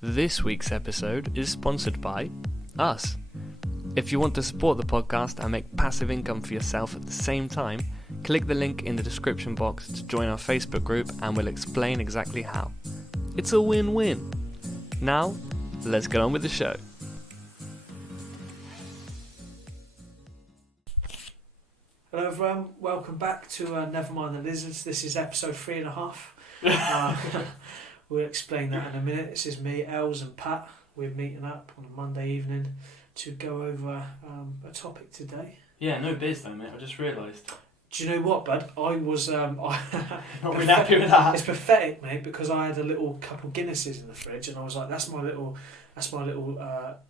This week's episode is sponsored by us. If you want to support the podcast and make passive income for yourself at the same time, click the link in the description box to join our Facebook group and we'll explain exactly how. It's a win-win. Now, let's get on with the show. Hello everyone, welcome back to Never Mind the Lizards. This is episode 3.5. We'll explain that in a minute. This is me, Els and Pat. We're meeting up on a Monday evening to go over a topic today. Yeah, no beers though, mate. I just realised. Do you know what, bud? I was not really happy with that. It's pathetic, mate, because I had a little couple Guinnesses in the fridge, and I was like, that's my little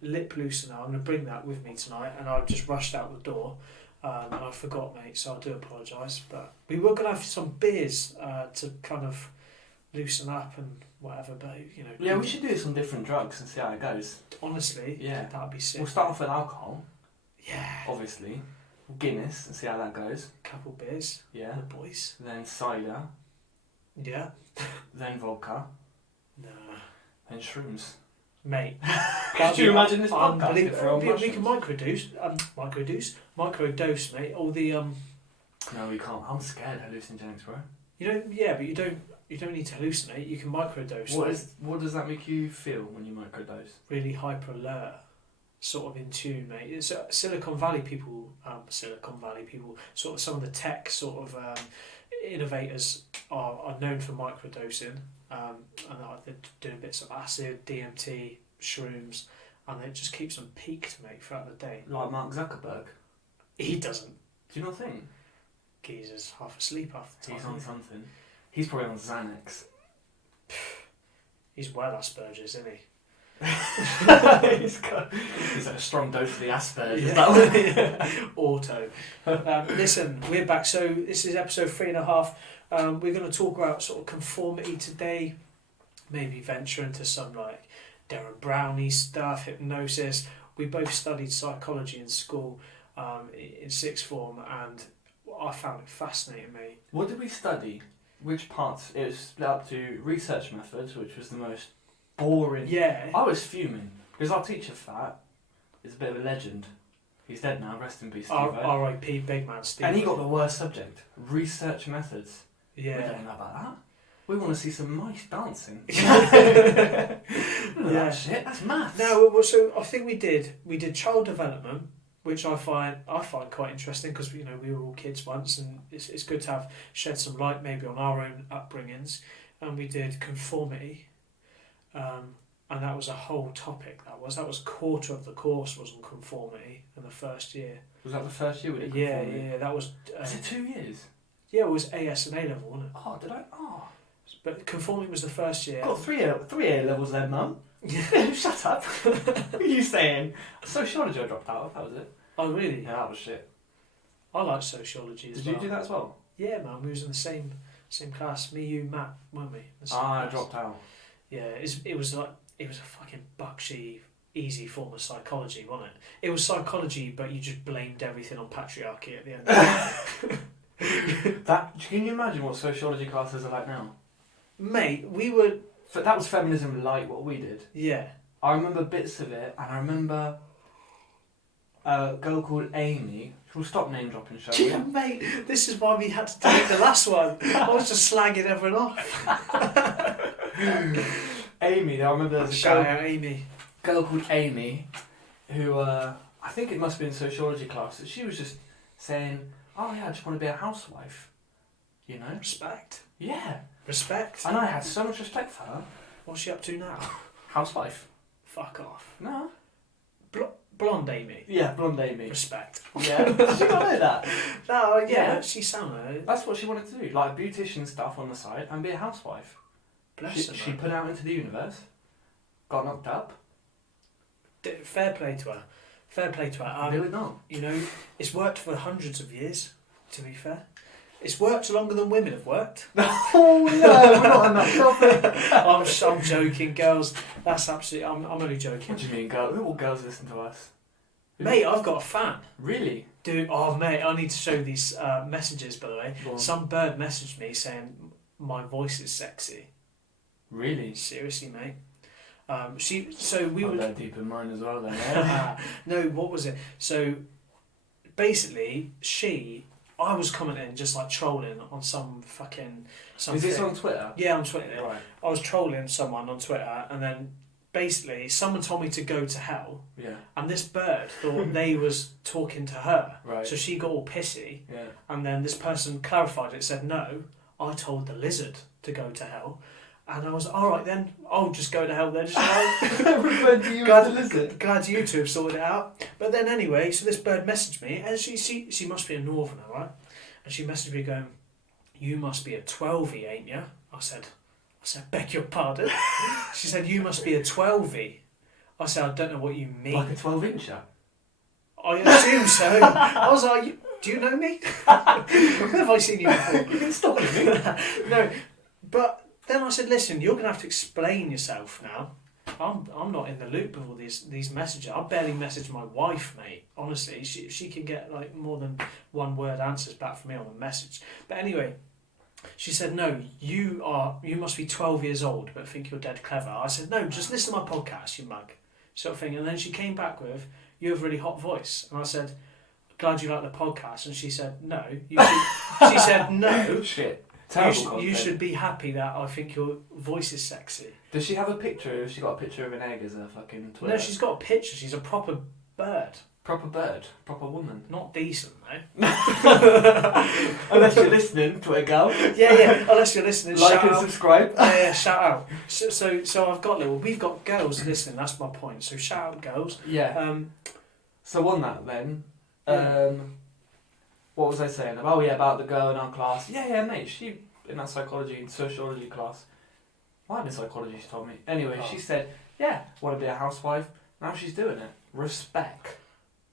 lip loosener. I'm going to bring that with me tonight, and I just rushed out the door. And I forgot, mate, so I do apologise. But we were going to have some beers to kind of loosen up and whatever, but you know. Yeah, we should do some different drugs and see how it goes. Honestly, yeah, that would be sick. We'll start off with alcohol. Yeah. Obviously. Guinness and see how that goes. Couple beers. Yeah. The boys. Then cider. Yeah. Then vodka. No. Then shrooms. Mate. Could you imagine this podcast? We can microdose, mate. All the No, we can't. I'm scared of hallucinogens, bro. You don't. Yeah, but you don't need to hallucinate. You can microdose. What does that make you feel when you microdose? Really hyper alert, sort of in tune, mate. It's Silicon Valley people. Sort of some of the tech sort of innovators are known for microdosing, and they're doing bits of acid, DMT, shrooms, and it just keeps them peaked, mate, throughout the day. Like Mark Zuckerberg. He doesn't. Do you not think? Geezer's half asleep half the time. He's on something. He's probably on Xanax. He's well Asperger's, isn't he? He's got a strong dose of the Asperger's. Yeah. Auto. Listen, we're back. So this is episode 3.5. We're going to talk about sort of conformity today. Maybe venture into some like Darren Brownie stuff, hypnosis. We both studied psychology in school in sixth form, and I found it fascinating, mate. What did we study? Which parts? It was split up to research methods, which was the most boring. Yeah. I was fuming because our teacher for that is a bit of a legend. He's dead now. Rest in peace, Steve. R.I.P. Big man, Steve. And he got the worst subject: research methods. Yeah. We don't know about that. We want to see some nice dancing. Yeah. That shit. That's maths. No, so I think we did child development, which I find quite interesting because we were all kids once, and it's good to have shed some light maybe on our own upbringings. And we did conformity, and that was a whole topic. That was a quarter of the course was on conformity in the first year. Was that the first year we did conformity? Yeah, that was. Was it 2 years? Yeah, it was AS and A level, wasn't it? Oh, did I? Oh. But conformity was the first year. Got three A levels then, Mum. Shut up. What are you saying? Sociology I dropped out of, that was it. Oh, really? Yeah, that was shit. I like sociology as well. Did you do that as well? Yeah, man. We was in the same class. Me, you, Matt, weren't we? I dropped out. Yeah, it was a fucking buckshy, easy form of psychology, wasn't it? It was psychology, but you just blamed everything on patriarchy at the end of it. Can you imagine what sociology classes are like now? Mate, we were... That was feminism like what we did. Yeah. I remember bits of it, and I remember a girl called Amy. We'll stop name dropping, shall we? Yeah, mate, this is why we had to delete the last one. I was just slagging everyone off. Amy, I remember there's Amy. Girl called Amy, who I think it must have been sociology class. She was just saying, "Oh yeah, I just want to be a housewife," you know. Respect. Yeah. Respect. And I had so much respect for her. What's she up to now? Housewife. Fuck off. No. Blonde Amy. Yeah, blonde Amy. Respect. Yeah. Did you not know that? No, yeah. She sounded... That's what she wanted to do. Like beautician stuff on the side and be a housewife. Bless her. She put out into the universe. Got knocked up. Fair play to her. Fair play to her. Really not. You know, it's worked for hundreds of years, to be fair. It's worked longer than women have worked. Oh no, we're not on that topic. I'm joking, girls. That's absolutely... I'm only joking. What do you mean, girl? Who will girls listen to us? Mate, I've got a fan. Really? Dude, mate, I need to show these messages, by the way. Some bird messaged me saying my voice is sexy. Really? Seriously, mate. We I'll were go deep in mine as well then. Yeah. no, what was it? So basically, I was commenting just like trolling on some fucking Is this on Twitter? Yeah, on Twitter. Right. I was trolling someone on Twitter, and then basically someone told me to go to hell. Yeah. And this bird thought they was talking to her. Right. So she got all pissy. Yeah. And then this person clarified it, said, no, I told the lizard to go to hell. And I was, all right then, I'll just go to hell then. Referred to you as the lizard. Glad you two have sorted it out. But then anyway, so this bird messaged me, and she must be a northerner, right? And she messaged me going, you must be a 12-y, ain't you? I said, beg your pardon? She said, you must be a 12-y. I said, I don't know what you mean. Like a 12-incher? I assume so. I was like, do you know me? Have I seen you before? You've been stalking me. No, but then I said, listen, you're going to have to explain yourself now. I'm not in the loop of all these messages. I barely message my wife, mate. Honestly, she can get like more than one word answers back from me on a message. But anyway, she said, no, you must be 12 years old but think you're dead clever. I said, no, just listen to my podcast, you mug, sort of thing. And then she came back with, you have a really hot voice. And I said, glad you like the podcast. And she said, no. She said, no. Shit. You should be happy that I think your voice is sexy. Does she have a picture? Has she got a picture of an egg as a fucking Twitter? No, she's got a picture. She's a proper bird. Proper bird? Proper woman? Not decent, though. Unless you're listening, Twitter girl. Yeah, unless you're listening. Like and subscribe. Yeah, shout out. So we've got girls listening, that's my point. So shout out girls. Yeah. So on that then, Yeah. what was I saying? About the girl in our class. Yeah, mate, she, in that psychology and sociology class, might have been psychology, she told me. Anyway, She said, yeah, want to be a housewife. Now she's doing it. Respect,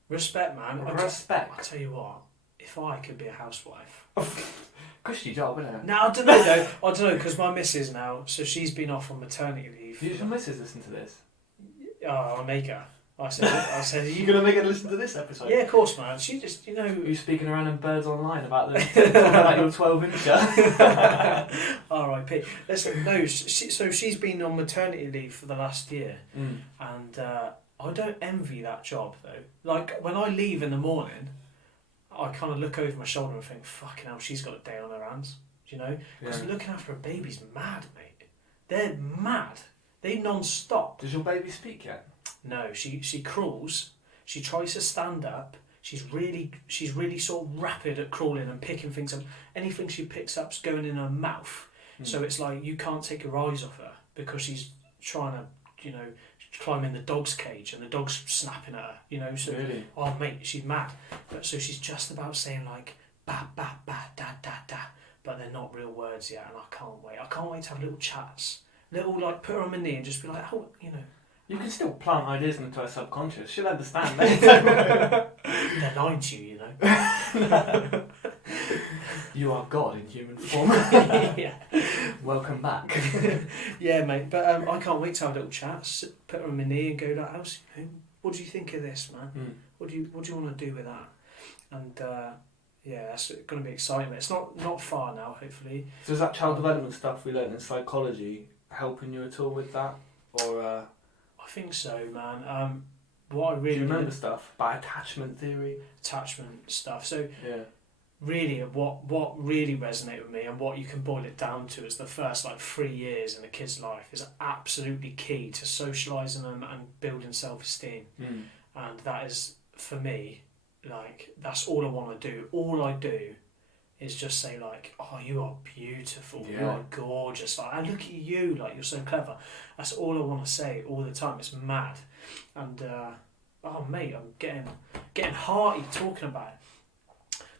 man. Respect. I tell you what, if I could be a housewife. Cushy job, isn't it? No, I don't know though. I don't know, because my missus now, so she's been off on maternity leave. Did your missus listen to this? Oh, I'll make her. I said, You're going to make her listen to this episode? Yeah, of course, man. She just, Are you speaking around in birds online about them? Talking about your 12-incher? R.I.P. Listen, no, she's been on maternity leave for the last year. Mm. And I don't envy that job, though. Like, when I leave in the morning, I kind of look over my shoulder and think, fucking hell, she's got a day on her hands. Do you know? Because looking after a baby's mad, mate. They're mad. They non-stop. Does your baby speak yet? No, she crawls. She tries to stand up. She's really sort of rapid at crawling and picking things up. Anything she picks up's going in her mouth. Mm. So it's like you can't take your eyes off her because she's trying to, climb in the dog's cage and the dog's snapping at her. So really? Oh mate, she's mad. But so she's just about saying like ba ba ba da da da, but they're not real words yet, and I can't wait. I can't wait to have little chats. Little like put her on my knee and just be like, oh, You can still plant ideas into her subconscious. She'll understand. They're lying to you, You are God in human form. Yeah. Welcome back. Yeah, mate. But I can't wait to have little chats. Put her on my knee and go like, "How's what do you think of this, man? Mm. What do you want to do with that?" And yeah, that's going to be exciting. It's not far now, hopefully. So is that child development stuff we learnt in psychology helping you at all with that, or? I think so, man. What I really do you remember stuff by attachment theory? Attachment stuff. So yeah. Really, what really resonated with me and what you can boil it down to is the first 3 years in a kid's life is absolutely key to socialising them and building self-esteem. Mm. And that is, for me, that's all I want to do. All I do is just say oh, you are beautiful, yeah. You are gorgeous, and look at you, you're so clever. That's all I want to say all the time. It's mad. And oh mate, I'm getting hearty talking about it.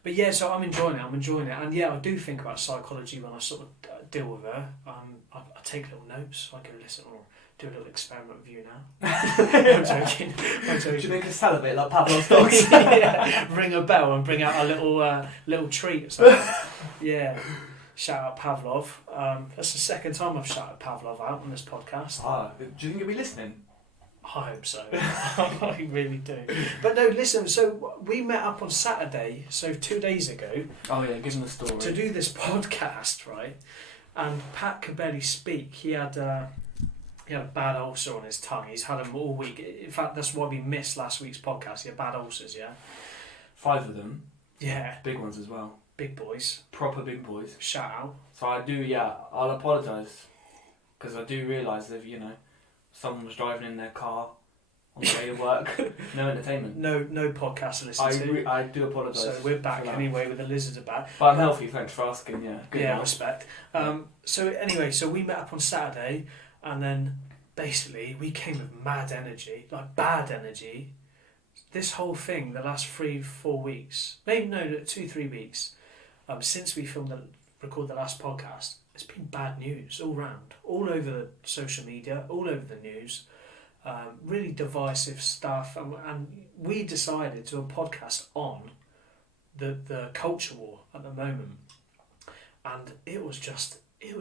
But yeah, so I'm enjoying it, and yeah, I do think about psychology when I sort of deal with her. I take little notes, so I can listen or do a little experiment with you now. I'm joking. Do you make us salivate like Pavlov's dogs? Yeah, ring a bell and bring out a little treat or something. Yeah, shout out Pavlov. That's the second time I've shouted Pavlov out on this podcast. Do you think he'll be listening? I hope so. I really do. But no, listen, so we met up on Saturday, so 2 days ago. Oh yeah, give him the story. To do this podcast, right? And Pat could barely speak. He had He had a bad ulcer on his tongue. He's had them all week. In fact, that's why we missed last week's podcast. He had bad ulcers, yeah? 5 of them. Yeah. Big ones as well. Big boys. Proper big boys. Shout out. So I do, I'll apologise. Because I do realise that, someone was driving in their car on the way to work. No entertainment. No podcast to listen to. I do apologise. So we're back anyway with the lizards about. But I'm healthy, thanks for asking, yeah. Good yeah, enough. Respect. So anyway, so we met up on Saturday, and then basically we came with mad energy, like bad energy. This whole thing, the last 3-4 weeks, maybe no, 2-3 weeks, since we recorded the last podcast, it's been bad news all round, all over the social media, all over the news. Really divisive stuff, and we decided to do a podcast on the culture war at the moment, and it was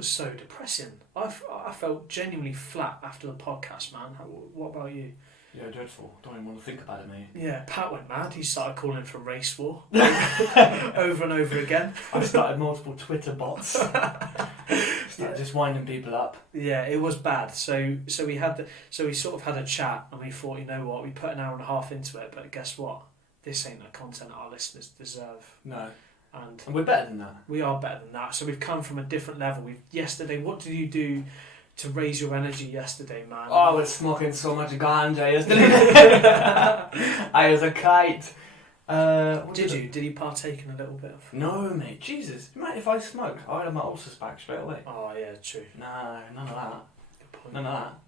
so depressing. I felt genuinely flat after the podcast, man. What about you? Yeah, dreadful. Don't even want to think about it, mate. Yeah, Pat went mad. He started calling for race war over and over again. I started multiple Twitter bots. Started just winding people up. Yeah, it was bad. So we sort of had a chat, and we thought, you know what, we put an hour and a half into it, but guess what? This ain't the content our listeners deserve. No. And we're better than that. We are better than that. So we've come from a different level. Yesterday, what did you do to raise your energy yesterday, man? Oh, I was smoking so much ganja yesterday. I was a kite. Did you partake in a little bit of? No, mate. Jesus. Mate, if I smoked, I'd have my ulcers back straight away. Oh, yeah, true. No, none of that. Good point. None of that.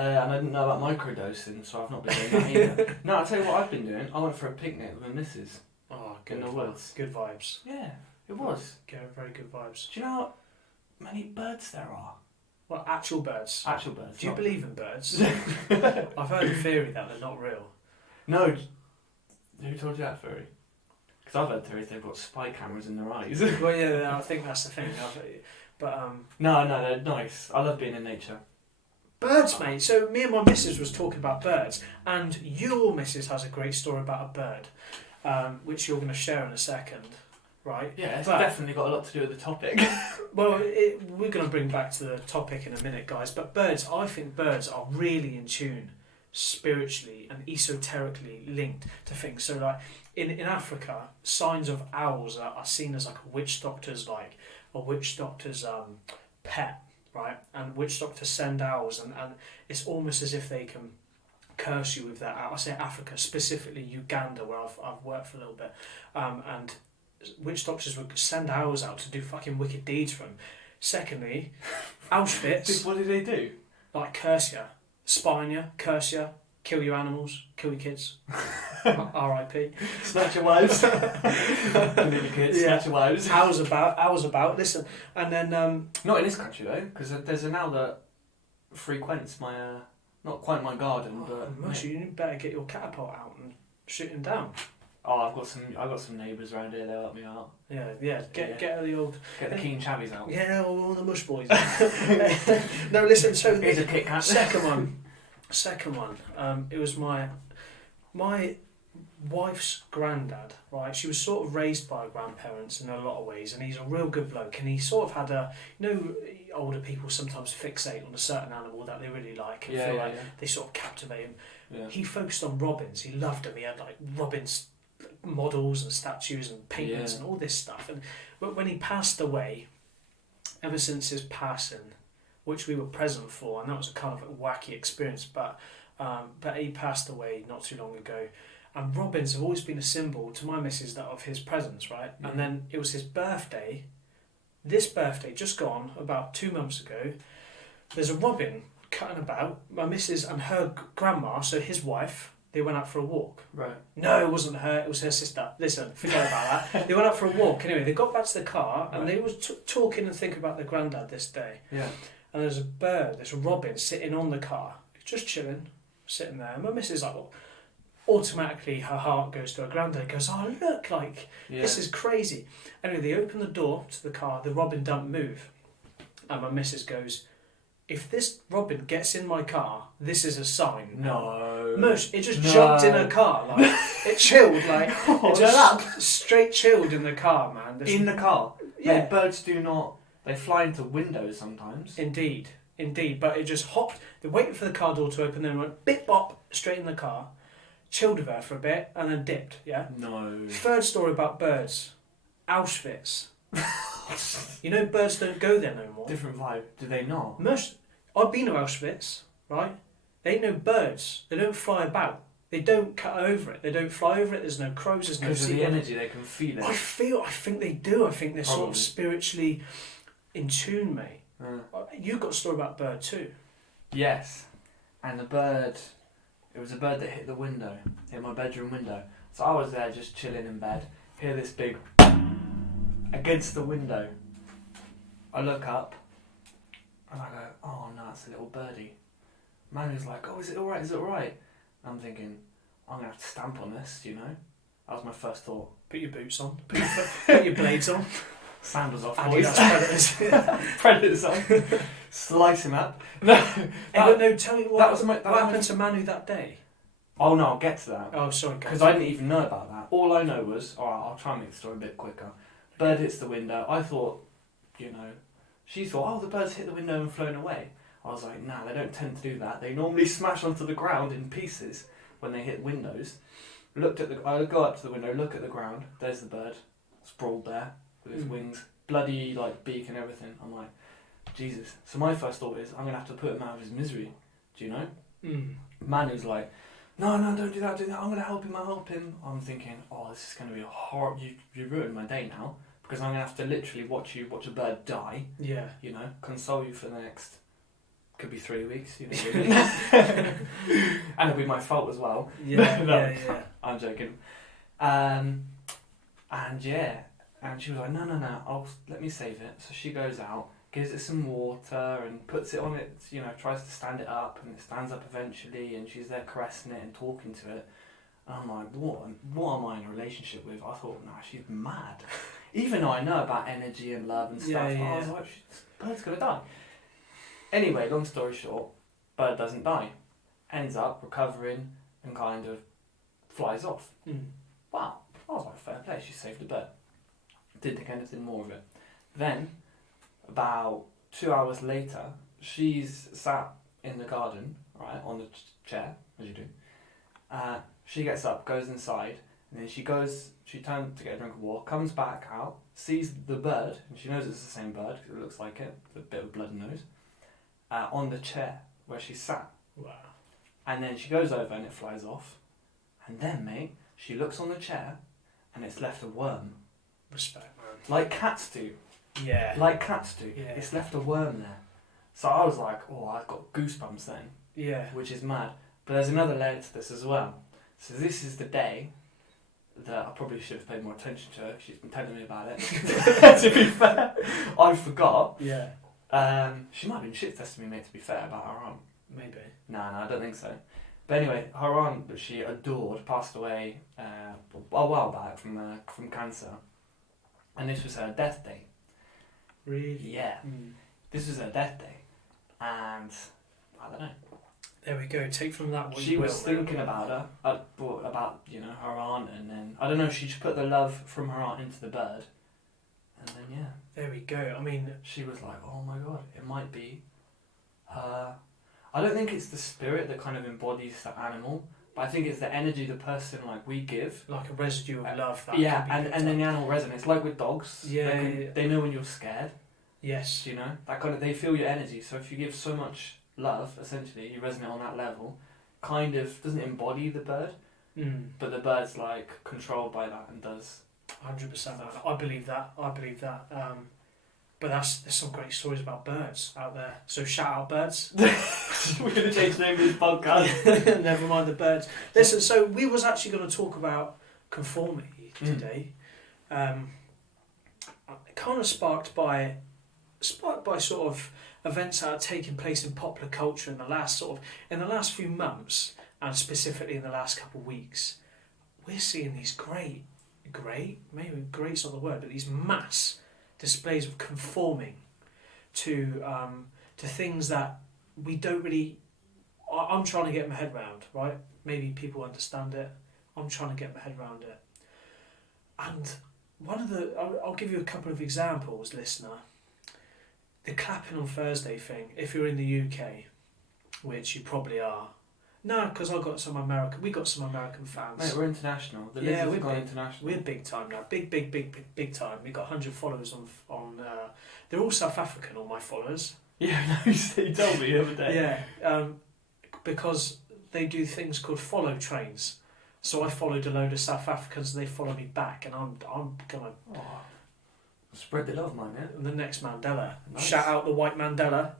And I didn't know about microdosing, so I've not been doing that either. No, I'll tell you what I've been doing. I went for a picnic with my missus. Oh, good. In the woods. Good vibes. Yeah, it was. Very good vibes. Do you know how many birds there are? Well, actual birds. Actual birds. Do you believe in birds? I've heard a theory that they're not real. No. Who told you that theory? Because I've heard theories they've got spy cameras in their eyes. Well, yeah, I think that's the thing. But No, they're nice. I love being in nature. Birds, mate. So me and my missus was talking about birds, and your missus has a great story about a bird, which you're going to share in a second, right? Yeah, it's definitely got a lot to do with the topic. Well, we're going to bring back to the topic in a minute, guys. But birds, I think birds are really in tune spiritually and esoterically linked to things. So, like in Africa, signs of owls are seen as like a witch doctor's pet. Right, and witch doctors send owls, and it's almost as if they can curse you with that owl. I say Africa, specifically Uganda, where I've worked for a little bit, and witch doctors would send owls out to do fucking wicked deeds for them. Secondly, Auschwitz. What did they do? Like curse you, spine you, curse you, kill your animals, kill your kids. R.I.P. Snatch your wives. Kill your kids. Yeah. Snatch your wives. Owls about. Listen, and then not in this country though, because there's an owl that frequents my not quite my garden, but you better get your catapult out and shoot him down. Oh, I've got some neighbours around here. They'll help me out. Yeah. Get the old. Get the keen chavies out. Yeah, all the mush boys. No, listen. So here's a Kit Kat. Second one. It was my wife's granddad, right? She was sort of raised by her grandparents in a lot of ways, and he's a real good bloke, and he sort of had older people sometimes fixate on a certain animal that they really like and feel like they sort of captivate him. Yeah. He focused on robins. He loved them. He had like robins models and statues and paintings and all this stuff. And when he passed away, ever since his passing, which we were present for, and that was a kind of a wacky experience, but he passed away not too long ago. And robins have always been a symbol to my missus of his presence, right? Yeah. And then it was his birthday. This birthday, just gone, about 2 months ago, there's a robin cutting about. My missus and her grandma, so his wife, they went out for a walk. Right. No, it wasn't her, it was her sister. Listen, forget about that. They went out for a walk. Anyway, they got back to the car, and they was talking and thinking about their granddad this day. Yeah. And there's a bird, there's a robin sitting on the car, just chilling, sitting there. And my missus like, well, automatically her heart goes to her granddad and goes, oh look, like this is crazy. Anyway, they open the door to the car, the robin don't move, and my missus goes, if this robin gets in my car, this is a sign. No. Mush, it just jumped in her car, like it chilled, like it just straight chilled in the car, man. In the car? Yeah. Birds do not, they fly into windows sometimes. Indeed. indeed. But it just hopped. They waited for the car door to open, then went bip bop straight in the car, chilled with her for a bit, and then dipped. Yeah. No. Third story about birds, Auschwitz. You know, birds don't go there no more. Different vibe. Do they not? I've been to Auschwitz, right? They ain't no birds. They don't fly about. They don't cut over it. They don't fly over it. There's no crows. There's no Because of the seagulls. energy, they can feel it. I think they do. I think they're sort Probably. of spiritually in tune, mate. Uh, You've got a story about bird too. yes. And the bird, it was a bird that hit the window, hit my bedroom window. So I was there just chilling in bed, hear this big against the window. I look up and I go, oh no, it's a little birdie. Man who's like, oh, is it alright? Is it alright? I'm thinking, I'm going to have to stamp on this, you know? That was my first thought. Put your boots on. Put your blades on. Sandals off, And boys. that's predators. Predators on. Slice him up. No, But no, tell me what was my- that what was happened my- to Manu that day. oh no, I'll get to that. Oh, sorry, Because guys. I didn't even know about that. All I know was, alright, I'll try and make the story a bit quicker. Bird hits the window. I thought, you know, she thought, oh, the bird's hit the window and flown away. I was like, nah, they don't tend to do that. They normally smash onto the ground in pieces when they hit windows. I go up to the window, look at the ground. There's the bird, sprawled there with his wings, bloody like beak and everything. I'm like, Jesus. So my first thought is, I'm gonna have to put him out of his misery. Do you know? Manu's like, no, don't do that, I'm going to help him, I'm thinking, oh, this is going to be a horror, you ruined my day now, because I'm going to have to literally watch a bird die, Yeah. you know, console you for the next, could be 3 weeks, you know, and it'll be my fault as well. Yeah, No, yeah. I'm joking. And yeah, and she was like, no, let me save it. So she goes out, gives it some water and puts it on it, you know, tries to stand it up, and it stands up eventually, and she's there caressing it and talking to it. And I'm like, what am I in a relationship with? I thought, nah, she's mad. Even though I know about energy and love and stuff, I was like, this bird's gonna die. Anyway, long story short, bird doesn't die. Ends up recovering and kind of flies off. Wow, I was like, fair play, she saved the bird. Didn't think anything more of it. Then, about 2 hours later, she's sat in the garden, right, on the chair, as you do. She gets up, goes inside, and then she turns to get a drink of water, comes back out, sees the bird, and she knows it's the same bird, because it looks like it, with a bit of blood and nose, on the chair where she sat. Wow. And then she goes over and it flies off. And then, mate, she looks on the chair, and it's left a worm. Respect, man. Like cats do. Yeah. Like cats do. Yeah. It's left a worm there. So I was like, oh, I've got goosebumps then, Yeah. which is mad. But there's another layer to this as well. So this is the day that I probably should have paid more attention to her, 'cause she's been telling me about it. To be fair, I forgot. Yeah. She might have been shit testing me, mate, to be fair, about her aunt. Maybe. No, I don't think so. But anyway, her aunt that she adored passed away a while back from cancer. And this was her death day. Really? Yeah. This was her death day. And I don't know. There we go. Take from that what She you will. was thinking about her, about, you know, her aunt, and then, I don't know, she just put the love from her aunt into the bird. And then, yeah. There we go. I mean, She was like, oh my god, it might be her. I don't think it's the spirit that kind of embodies the animal, but I think it's the energy the person, like, we give. like a residue of love. That Yeah, can be and then the animal resonates. Like with dogs. Yeah, They know when you're scared. Yes. You know? That kind of, they feel your energy. So if you give so much love, essentially, you resonate on that level, kind of doesn't embody the bird, but the bird's like controlled by that and does 100%. I believe that. But there's some great stories about birds out there. So shout out birds. We're going to change the name of this podcast. Never mind the birds. Listen, so we was actually going to talk about conformity today. Kind of sparked by sort of events that are taking place in popular culture in the last few months, and specifically in the last couple of weeks. We're seeing these great, maybe great's not the word, but these mass displays of conforming to things that we don't really. I'm trying to get my head around, right? Maybe people understand it. I'm trying to get my head around it. And I'll give you a couple of examples, listener. the clapping on Thursday thing, if you're in the UK, which you probably are. No, because we got some American fans. Mate, we're international. The Yeah, Lizards we're have gone big. international. We're big time now. Big time. We got 100 followers on. They're all South African, all my followers. Yeah, no, you told me the other day. Yeah, because they do things called follow trains. So I followed a load of South Africans, and they follow me back, and I'm gonna Spread the love, man, yeah? the next Mandela. Nice. Shout out the white Mandela.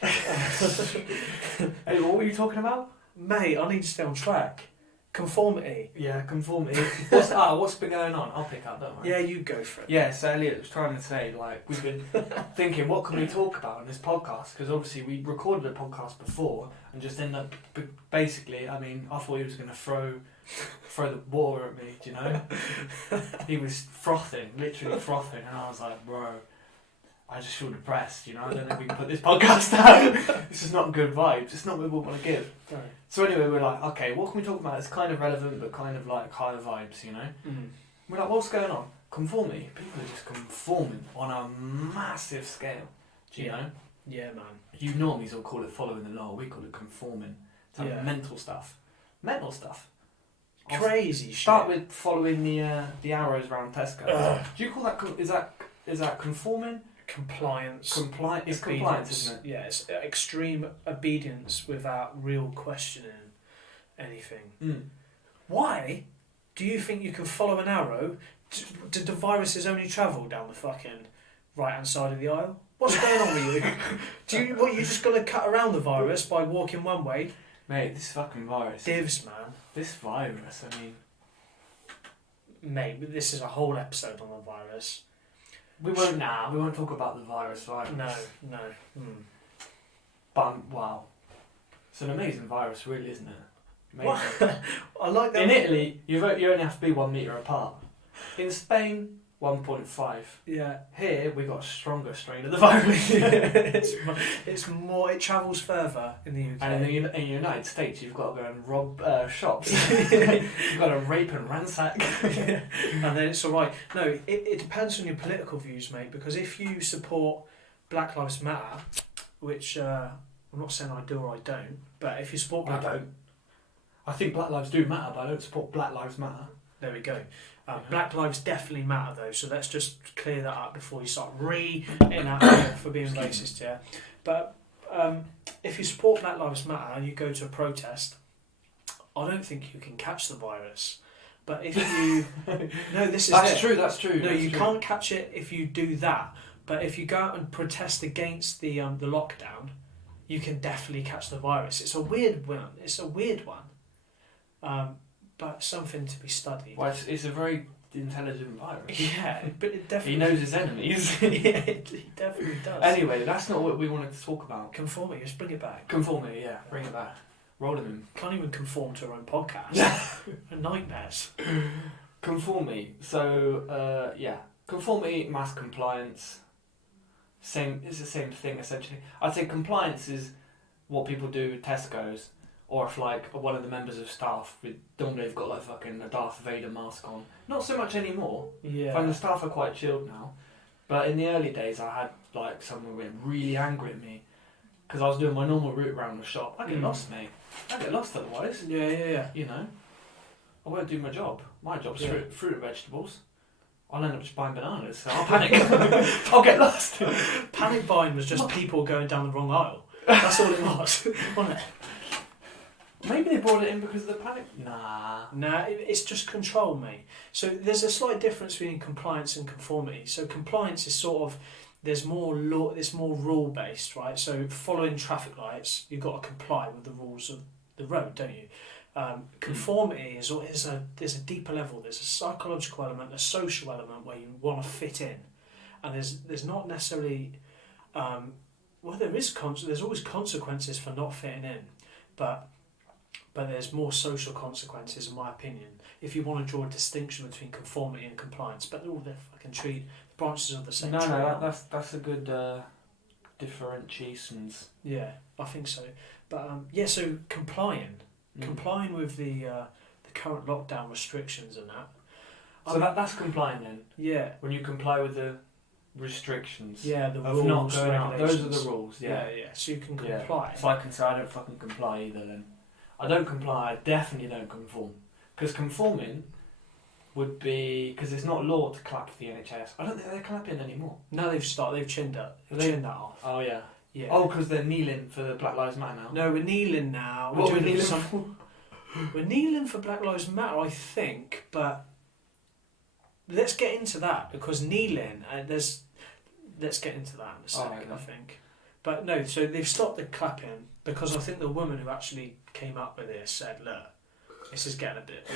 Hey, what were you talking about? Mate, I need to stay on track. Conformity. Yeah, conformity. What's been going on? I'll pick up, don't worry. Yeah, you go for it. Yeah, so Elliot was trying to say, like, we've been thinking, what can we talk about in this podcast? Because obviously we recorded a podcast before and just ended up, basically, I mean, I thought he was going to throw the water at me, do you know? He was frothing, literally frothing, and I was like, bro, I just feel depressed, you know? I don't think we can put this podcast out. This is not good vibes. It's not what we want to give. Right. So anyway, we're like, okay, what can we talk about? It's kind of relevant, but kind of like higher vibes, you know? Mm. We're like, what's going on? Conformity. People are just conforming on a massive scale. Do you know? Yeah, man. You normies will call it following the law. We call it conforming. It's like mental stuff. Mental stuff. Crazy shit. Start with following the arrows around Tesco. Do you call that? Is that conforming? Compliance. It's compliance, isn't it? Yeah, it's extreme obedience without real questioning anything. Mm. Why do you think you can follow an arrow? Did the viruses only travel down the fucking right hand side of the aisle? What's going on with you? You just gonna cut around the virus by walking one way? Mate, this fucking virus. Divs, man. This virus, I mean. Mate, this is a whole episode on the virus. We won't talk about the virus. No. But, wow. It's an amazing virus, really, isn't it? Amazing. I like that. In Italy, you only have to be 1 metre apart. In Spain, 1.5. Yeah. Here, we got a stronger strain of the virus. it's more. It travels further in the UK. And in the United States, you've got to go and rob shops. You've got to rape and ransack. And then it's all right. No, it depends on your political views, mate. Because if you support Black Lives Matter, which I'm not saying I do or I don't, but if you support I don't. I think Black Lives do matter, but I don't support Black Lives Matter. There we go. Black lives definitely matter though, so let's just clear that up before you start for being racist, yeah. But if you support Black Lives Matter and you go to a protest, I don't think you can catch the virus. But if you That's true. No, you can't catch it if you do that. But if you go out and protest against the lockdown, you can definitely catch the virus. It's a weird one. But something to be studied. Well, it's a very intelligent virus. Yeah, but it definitely... He knows his enemies. Yeah, he definitely does. Anyway, that's not what we wanted to talk about. Conformity, just bring it back. Conformity, yeah, bring it back. Roll him in. Can't even conform to our own podcast. They're nightmares. Conformity. So, conformity, mass compliance. It's the same thing, essentially. I'd say compliance is what people do with Tesco's. Or if like one of the members of staff, normally they've got like fucking a Darth Vader mask on. Not so much anymore. Yeah. And the staff are quite chilled now. But in the early days I had like someone get really angry at me because I was doing my normal route around the shop. I get lost, mate. I get lost otherwise. Yeah. You know, I won't do my job. My job's fruit and vegetables. I'll end up just buying bananas, so I'll panic. I'll get lost. Panic buying was just people going down the wrong aisle. That's all it was, wasn't it? Maybe they brought it in because of the panic. Nah, it's just control, mate. So there's a slight difference between compliance and conformity. So compliance is sort of, there's more law, it's more rule based, right? So following traffic lights, you've got to comply with the rules of the road, don't you? Conformity there's a deeper level. There's a psychological element, a social element where you want to fit in, and there's not necessarily, there's always consequences for not fitting in, but there's more social consequences, in my opinion, if you want to draw a distinction between conformity and compliance. But they're fucking the branches of the same tree. No, that's a good differentiations. Yeah, I think so. But so complying with the current lockdown restrictions and that. So that's complying then. Yeah. When you comply with restrictions. Yeah, the of rules, not going out. Those are regulations. the rules. Yeah. Yeah. So you can comply. So I can say I don't fucking comply either. Then I don't comply. I definitely don't conform. Because conforming would be because it's not law to clap for the NHS. I don't think they're clapping anymore. No, they've chinned that off. Oh yeah. Yeah. Oh, because they're kneeling for Black Lives Matter now. No, we're kneeling now. What we're kneeling for? We're kneeling for Black Lives Matter, I think, but let's get into that because kneeling. Let's get into that in a second. Okay. I think, but no. So they've stopped the clapping because I think the woman who actually came up with this said, "Look, this is getting a bit.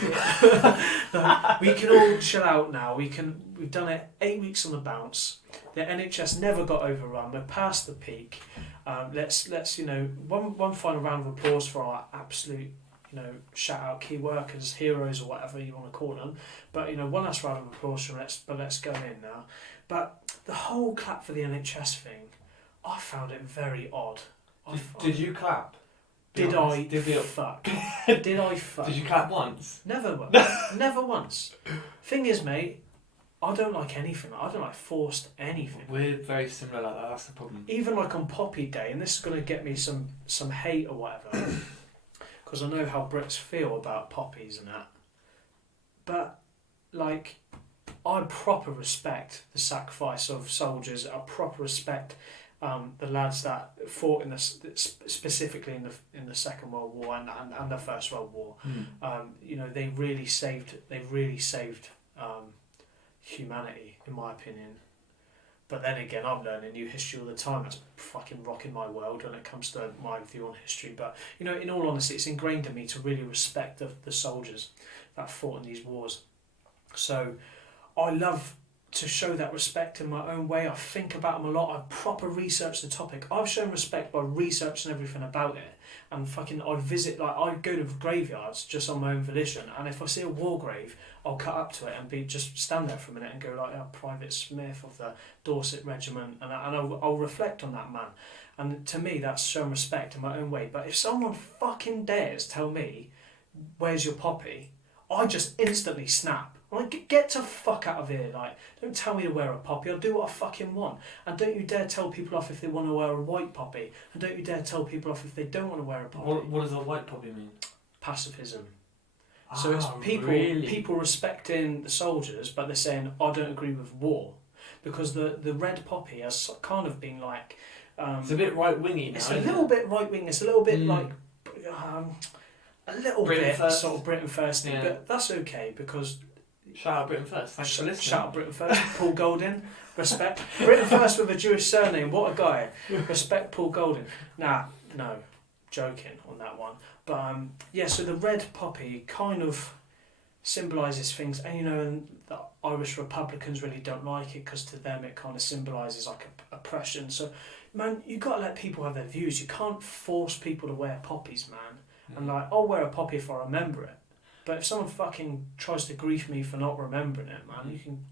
We can all chill out now. We've done it 8 weeks on the bounce. The NHS never got overrun. We're past the peak. Let's one final round of applause for our absolute shout out key workers, heroes or whatever you want to call them. But one last round of applause for let's go in now. But the whole clap for the NHS thing, I found it very odd. Did you clap? Did I fuck? Did I fuck? Did you clap once? Never once. Never once. Thing is, mate, I don't like anything. I don't like forced anything. We're very similar like that. That's the problem. Even like on Poppy Day, and this is going to get me some hate or whatever, because I know how Brits feel about poppies and that. But like, I proper respect the sacrifice of soldiers. I proper respect the lads that fought specifically in the Second World War and the First World War. They really saved humanity, in my opinion. But then again, I'm learning new history all the time. That's fucking rocking my world when it comes to my view on history. But in all honesty, it's ingrained in me to really respect the soldiers that fought in these wars. So I love to show that respect in my own way. I think about them a lot. I proper research the topic. I've shown respect by researching everything about it. And I go to graveyards just on my own volition. And if I see a war grave, I'll cut up to it and just stand there for a minute and go like, Private Smith of the Dorset Regiment. And I'll reflect on that man. And to me, that's showing respect in my own way. But if someone fucking dares tell me, where's your poppy? I just instantly snap. Like, get the fuck out of here. Like, don't tell me to wear a poppy. I'll do what I fucking want. And don't you dare tell people off if they want to wear a white poppy. And don't you dare tell people off if they don't want to wear a poppy. What does a white poppy mean? Pacifism. So it's people respecting the soldiers, but they're saying, I don't agree with war. Because the red poppy has kind of been like... it's a bit right-wingy now, It's a little bit right-wing. It's a little bit like... a little Britain bit first. sort of Britain first thing. But that's okay because... Shout out Britain First. Thanks for listening. Shout out Britain First. Paul Golding. Respect. Britain First with a Jewish surname. What a guy. Respect Paul Golding. No. Joking on that one. But so the red poppy kind of symbolises things. And the Irish Republicans really don't like it because to them it kind of symbolises like oppression. So, man, you got to let people have their views. You can't force people to wear poppies, man. And like, I'll wear a poppy if I remember it. But if someone fucking tries to grief me for not remembering it, man, you can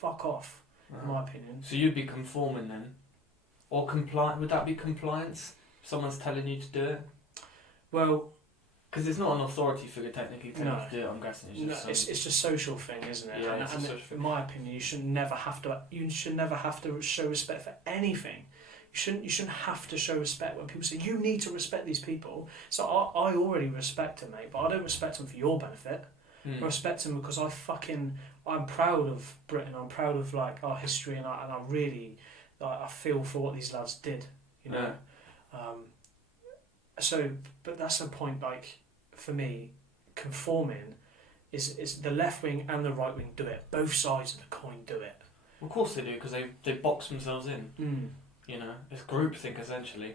fuck off, in my opinion. So you'd be conforming then? Or compliant? Would that be compliance? If someone's telling you to do it? Well... Because it's not an authority figure technically telling you to do it, I'm guessing. It's just a social thing, isn't it? Yeah, and in my opinion, you should never have to show respect for anything. You shouldn't have to show respect when people say you need to respect these people. So I already respect them, mate, but I don't respect them for your benefit. I respect them because I'm proud of Britain. I'm proud of like our history, and I really I feel for what these lads did. But that's the point. Like for me, conforming is the left wing and the right wing do it. Both sides of the coin do it. Well, of course they do because they box themselves in. It's groupthink essentially,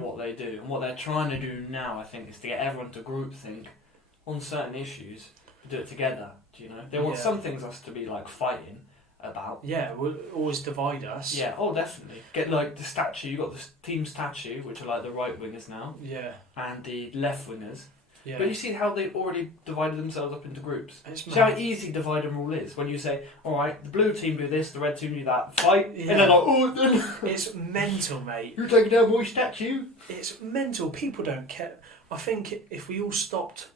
what they do. And what they're trying to do now, I think, is to get everyone to groupthink on certain issues, do it together, They want some things us to be, like, fighting about. Yeah, will always divide us. Yeah, definitely. Get, like, the statue, you got the team statue, which are, like, the right-wingers now. Yeah. And the left-wingers. Yeah. But you see how they've already divided themselves up into groups. See mad. how easy divide and rule is when you say, all right, the blue team do this, the red team do that, fight, and they're like, it's mental, mate. You're taking down my statue. It's mental. People don't care. I think if we all stopped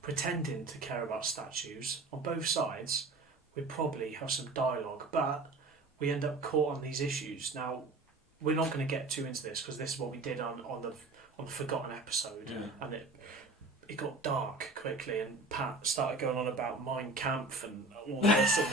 pretending to care about statues on both sides, we'd probably have some dialogue. But we end up caught on these issues. Now, we're not going to get too into this because this is what we did on the forgotten episode, and it got dark quickly, and Pat started going on about Mein Kampf and all this. And